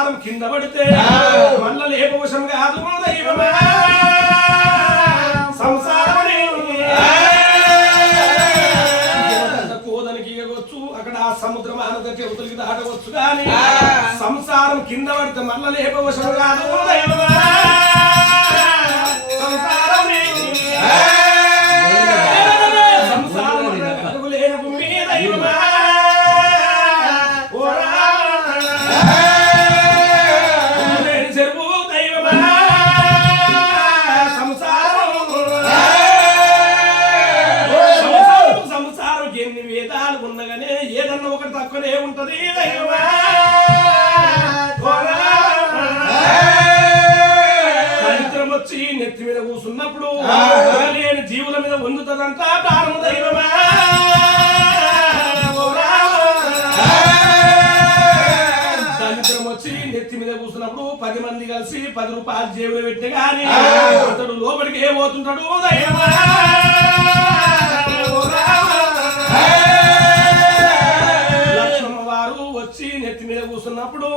సంసారం కింద పడితే మళ్ళా లేపవశం కాదు దైవమా సంసారం కోదనికి ఇగవచ్చు అక్కడ ఆ సముద్రం ఆనదకి ఉతలికి దాటవచ్చు కానీ సంసారం కింద పడితే మళ్ళా లేపవశం కాదు దైవమా సంసారం తక్కువనే ఉంటది దరిద్రం వచ్చి నెత్తి మీద కూర్చున్నప్పుడు లేని జీవుల మీద వందుతుందంతా ప్రాణము దైవమా దరిద్రం వచ్చి నెత్తి మీద కూర్చున్నప్పుడు 10 మంది కలిసి 10 రూపాయలు జేబులో పెట్టి గాని అతడు లోపలికి ఏ పోతుంటాడు దైవమా నెత్తి మీద కూర్చున్నప్పుడు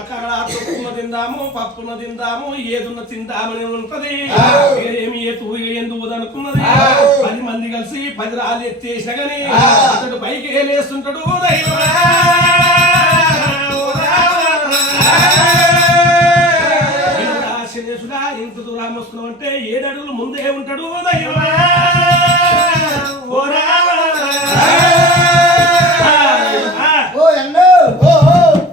అక్కడ తొక్కున తిందాము పప్పున తిందాము ఏదున్న తిందామని ఉంటది ఏమి ఎందుకు అనుకున్నది 10 మంది కలిసి 10 రాళ్ళు ఎత్తేసిన గాని అతడు పైకి ఏలేస్తుంటాడు ఇంత దూరం వస్తున్నావు అంటే 7 అడుగులు ముందే ఉంటాడు దైవమా